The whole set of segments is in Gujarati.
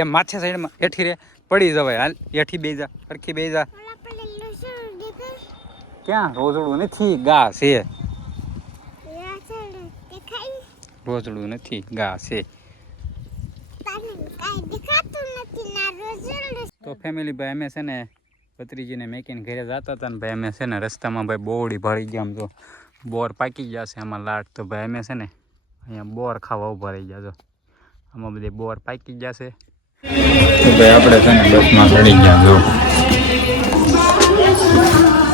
એ માથે સાઈડમાં હેઠી રે પડી જવાય. હાલ હેઠી બે જા, સરખી બે જા. ક્યાં રોજડું નથી, ગા છે. રોજડું નથી, ગા છે. તો ફેમિલી ભાઈ અમે છે ને ભત્રીજીને મેકીને ઘરે જતા હતા ને ભાઈ અમે છે ને રસ્તામાં ભાઈ બોવડી ભળી ગયા. આમ તો બોર પાકી ગયા છે આમાં લાટ. તો ભાઈ અમે છે ને અહીંયા બોર ખાવા ઉભા રહી ગયા. આમાં બધી બોર પાકી ગયા છે. તો ભાઈ આપણે છે ને બસમાં ચડી ગયા. જો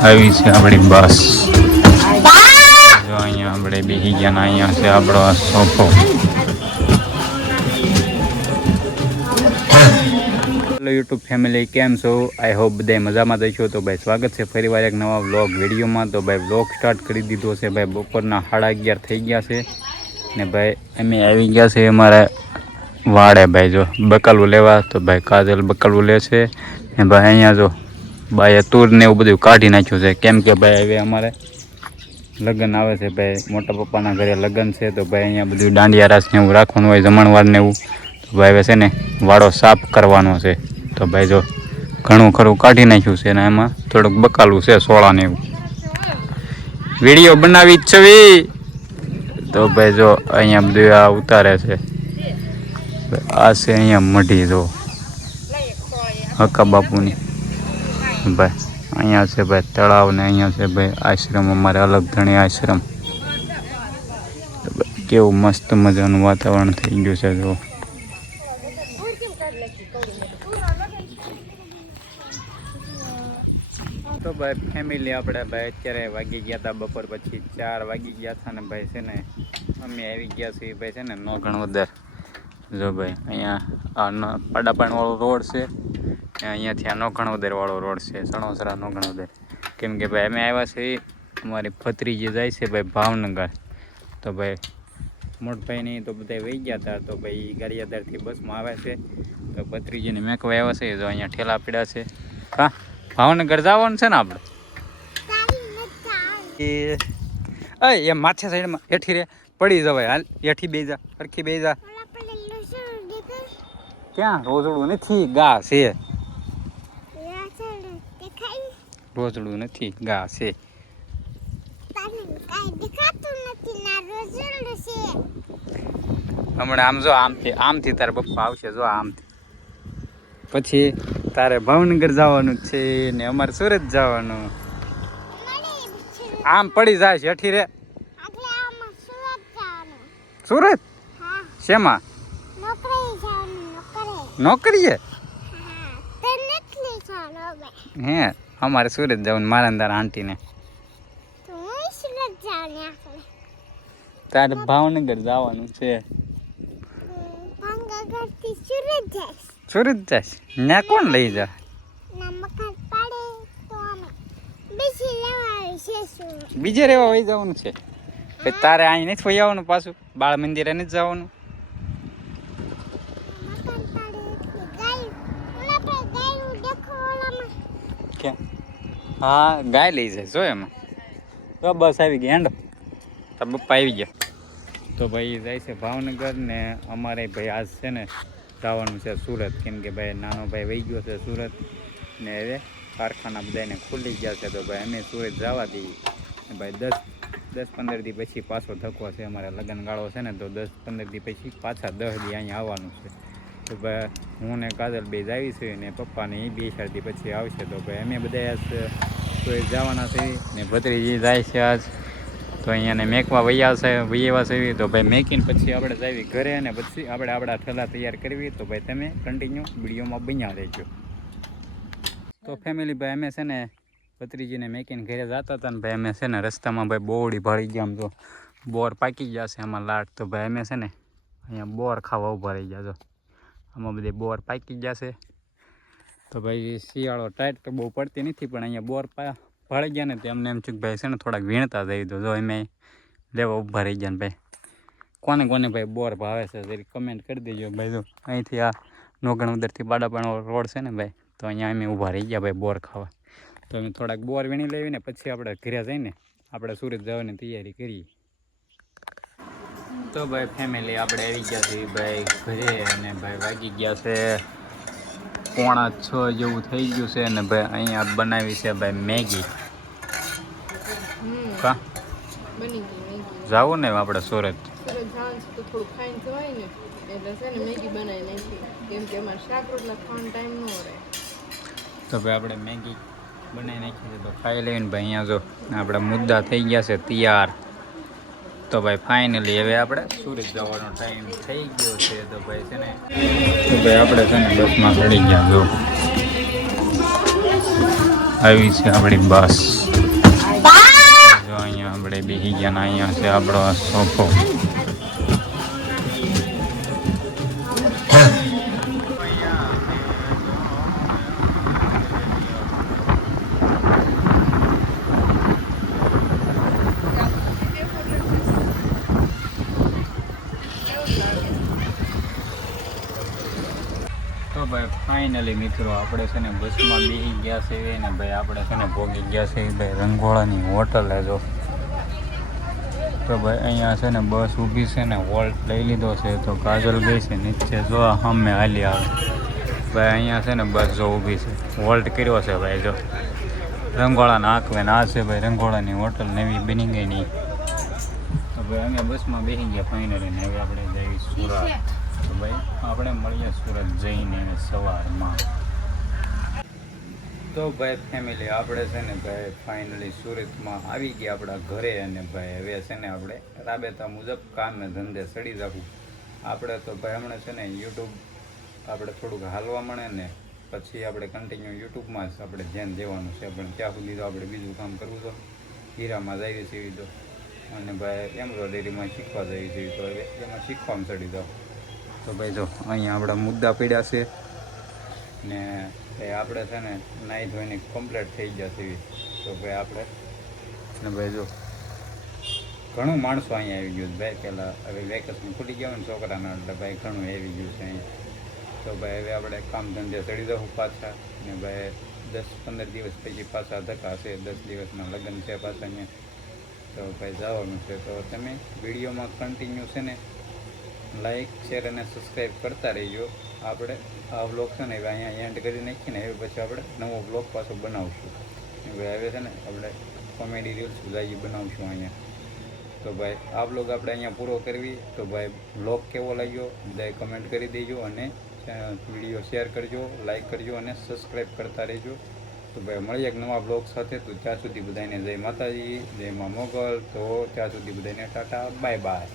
આવી છે આપણી બસ. જો અહીંયા આપણે બેસી ગયા ને અહીંયા છે આપણો આ સોફો. હેલો યુટ્યુબ ફેમિલી, કેમ છો? આઈ હોપ બધા મજામાં જઈશો. તો ભાઈ સ્વાગત છે ફરીવાર એક નવા વ્લોગ વિડીયોમાં. તો ભાઈ વ્લોગ સ્ટાર્ટ કરી દીધો છે. ભાઈ બપોરના 11:30 થઈ ગયા છે ને ભાઈ અમે આવી ગયા છે અમારા વાડે. ભાઈ જો બકાલું લેવા. તો ભાઈ કાજલ બકાલું લે છે ને ભાઈ અહીંયા જો ભાઈ તૂર ને એવું બધું કાઢી નાખ્યું છે. કેમ કે ભાઈ હવે અમારે લગ્ન આવે છે. ભાઈ મોટા પપ્પાના ઘરે લગ્ન છે. તો ભાઈ અહીંયા બધું દાંડિયા રાસ ને એવું રાખવાનું હોય, જમણવાર ને એવું. તો ભાઈ હવે છે ને વાડો સાફ કરવાનો છે. તો ભાઈ જો ઘણું ખરું કાઢી નાખ્યું છે ને એમાં થોડુંક બકાલું છે, સોળા ને એવું. વિડીયો બનાવી જ છવી. તો ભાઈ જો અહીંયા બધું આ ઉતારે છે. આ છે અહીંયા મઢી જો હકા બાપુની. ભાઈ અહીંયા છે ભાઈ તળાવ ને અહીંયા છે ભાઈ આશ્રમ, અમારે અલગ ધણી આશ્રમ. કેવું મસ્ત મજાનું વાતાવરણ થઈ ગયું છે જો. તો ભાઈ ફેમિલી આપણે ભાઈ અત્યારે વાગી ગયા હતા બપોર પછી 4 વાગી ગયા હતા ને ભાઈ છે ને અમે આવી ગયા છીએ ભાઈ છે ને નોગણવદર. જો ભાઈ અહીંયા આ પાડાપાણવાળો રોડ છે, અહીંયાથી આ નોગણવદર વાળો રોડ છે, સણોસરા નોગણવદર. કેમ કે ભાઈ અમે આવ્યા છીએ અમારી ભત્રીજી જાય છે ભાઈ ભાવનગર. તો ભાઈ મોટભાઈની તો બધા વહી ગયા હતા. તો ભાઈ ગારિયાદારથી બસમાં આવ્યા છે. તો ભત્રીજીને મેકવા આવ્યા છે. જો અહીંયા ઠેલા પીડા છે. હા ભાવનગર જવાનું છે ને આપણે. એ માથે સાઈડમાં હેઠી રે પડી જવાય. હાલ હેઠી બે જા, સરખી બે જા. ક્યાં રોજડું નથી, ગા છે. રોજડું નથી, ગા છે. હમણાં આમ જો આમથી તારે પપ્પા આવશે. જો આમથી પછી તારે ભાવનગર જવાનું છે ને અમારે સુરત જવાનું. આમ પડી જાય છે હેઠી રે. સુરત શેમાં નોકરીએ? હે અમારે સુરત જવાનું મારા ને તારા આંટીને. તારે ભાવનગર જવાનું છે. સુરત જાય ને કોણ લઈ જા? બીજે રહેવા વહી જવાનું છે. તારે અહીં નથી વહી આવવાનું પાછું? બાળ મંદિરે નથી જવાનું? હા ગાય લઈ જાય જો એમાં. તો બસ આવી ગઈ હેન્ડ. તો પપ્પા આવી ગયા. તો ભાઈ જાય છે ભાવનગર ને અમારે ભાઈ આજ છે ને જવાનું છે સુરત. કેમ કે ભાઈ નાનો ભાઈ વહી ગયો છે સુરત ને હવે કારખાના બધાને ખુલી ગયા છે. તો ભાઈ અમે સુરત જવા દઈએ. ભાઈ 10-15 દી પછી પાછો ધક્કો છે. અમારે લગ્ન ગાળો છે ને તો 10-15 દી પછી પાછા 10 દી અહીંયા આવવાનું છે. તો ભાઈ હું ને કાજલ બે આવી છે ને પપ્પાને એ 2-4 દી પછી આવશે. તો ભાઈ અમે બધા સુરત જવાના છે ને ભત્રીજી જાય છે આજ. તો અહીંયાને મેકવા વૈયા છે. તો ભાઈ મેકીને પછી આપણે જાવી ઘરે અને પછી આપણે આપણા ઠેલા તૈયાર કરવી. તો ભાઈ તમે કન્ટિન્યુ વિડીયોમાં બન્યા રહેજો. તો ફેમિલી ભાઈ અમે છે ને ભત્રીજીને મેકીને ઘરે જતા હતા ને ભાઈ અમે છે ને રસ્તામાં ભાઈ બોવડી ભળી ગયા. આમ તો બોર પાકી ગયા છે આમાં લાટ. તો ભાઈ અમે છે ને અહીંયા બોર ખાવા ઊભા રહી ગયા. જો આમાં બધી બોર પાકી ગયા છે. તો ભાઈ શિયાળો ટાઈટ તો બહુ પડતી નથી પણ અહીંયા બોર ભાળી ગયા ને તો એમને એમ થયું ભાઈ છે ને થોડાક વીણતા જઈ દો. જો એમ લેવા ઊભા રહી ગયા ને ભાઈ કોને કોને ભાઈ બોર ભાવે છે જરી કમેન્ટ કરી દેજો ભાઈ. જો અહીંથી આ નોગણવદરથી બાડાપાણો રોડ છે ને ભાઈ, તો અહીંયા અમે ઊભા રહી ગયા ભાઈ બોર ખાવા. તો અમે થોડાક બોર વીણી લેવી ને પછી આપણે ઘરે જઈને આપણે સુરત જવાની તૈયારી કરીએ. તો ભાઈ ફેમિલી આપણે આવી ગયા છીએ ભાઈ ઘરે, અને ભાઈ વાગી ગયા છે 5:45 જેવું થઈ ગયું છે. અને ભાઈ અહીંયા બનાવી છે ભાઈ મેગી. કા બની ગઈ મેગી. જાવું ને આપણે સુરત? સુરત જવાનું છે તો થોડું ખાઈને જવાય ને, એટલે છે ને મેગી બનાવી નાખી, કેમ કે અમારે શાક રોટલા ખાવાનો ટાઈમ ન રહે. તો ભાઈ આપણે મેગી બનાવી નાખી છે, તો ખાઈ લઈને ભાઈ અહીંયા જો આપણા મુદ્દા થઈ ગયા છે તૈયાર. તો ભાઈ ફાઇનલી હવે આપણે સુરત જવાનો ટાઈમ થઈ ગયો છે. તો ભાઈ છે ને આપણે છે ને બસમાં ચડી ગયા. જો આવી છે આપણી બસ. જો અહીંયા આપણે બેસી ગયા ને અહીંયા છે આપણો સોફો. તો ભાઈ ફાઇનલી મિત્રો આપણે છે ને બસમાં બેસી ગયા છે, ને ભાઈ આપણે છે ને ભોગી ગયા છે ભાઈ રંગોળાની હોટલે. જો તો ભાઈ અહીંયા છે ને બસ ઊભી છે ને, વોલ્ટ લઈ લીધો છે. તો કાજલ ગઈ છે નીચે, જો અમે હાલી આવે ભાઈ. અહીંયા છે ને બસ જો ઊભી છે, વોલ્ટ કર્યો છે ભાઈ. જો રંગોળાના આંકવે ને આ છે ભાઈ રંગોળાની હોટલ નવી બની ગઈ નહીં. તો ભાઈ અમે બસમાં બેસી ગયા ફાઇનલી, ને હવે આપણે જઈએ સુરત. તો ભાઈ આપણે મળીએ સુરત જઈને સવારમાં. તો ભાઈ ફેમિલી આપણે છે ને ભાઈ ફાઇનલી સુરતમાં આવી ગયા આપણા ઘરે. અને ભાઈ હવે છે ને આપણે રાબેતા મુજબ કામે ધંધે સડી જવું આપણે. તો ભાઈ હમણાં છે ને યુટ્યુબ આપણે થોડુંક હાલવા મળે ને પછી આપણે કન્ટિન્યુ યુટ્યુબમાં જ આપણે ધ્યાન દેવાનું છે. પણ ત્યાં સુધી તો આપણે બીજું કામ કરવું તો હીરામાં જઈએ છીએ, તો અને ભાઈ એમ્બ્રોઇડરીમાં શીખવા જઈએ છીએ, તો હવે એમાં શીખવામાં ચડી જાઓ. તો ભાઈ જો અહીંયા આપણા મુદ્દા પડ્યા છે, ને એ આપણે છે ને નાહી ધોઈને કમ્પ્લીટ થઈ ગયા છે. તો ભાઈ આપણે ને ભાઈ જો ઘણું માણસો અહીંયા આવી ગયું ભાઈ. પહેલાં હવે વેકેશન ખુલી ગયા હોય ને છોકરાના, એટલે ભાઈ ઘણું આવી ગયું છે અહીંયા. તો ભાઈ હવે આપણે કામ ધંધે ચડી જવું પાછા. ને ભાઈ 10-15 દિવસ પછી પાછા ધક્કા છે, 10 દિવસના લગ્ન છે પાછા અહીંયા. તો ભાઈ જવાનું છે. તો તમે વિડીયોમાં કન્ટિન્યુ છે ને લાઈક, શેર અને સબસ્ક્રાઈબ કરતા રહીજો. આપણે આ વ્લોગ છે ને હવે અહીંયા એન્ડ કરી નાખીને હવે પછી આપણે નવો વ્લોગ પાછો બનાવશું. હવે છે ને આપણે કોમેડી રીલ્સ બધાઈ બનાવશું અહીંયા. તો ભાઈ આ વ્લોગ આપણે અહીંયા પૂરો કરવી. તો ભાઈ વ્લોગ કેવો લાગ્યો બધાએ કમેન્ટ કરી દેજો, અને વિડીયો શેર કરજો, લાઈક કરજો અને સબસ્ક્રાઈબ કરતા રહેજો. તો ભાઈ મળીએ એક નવા બ્લોગ સાથે. તો ત્યાં સુધી બધાને જય માતાજી, જય મા મોગલ. તો ત્યાં સુધી બધાને ટાટા, બાય બાય.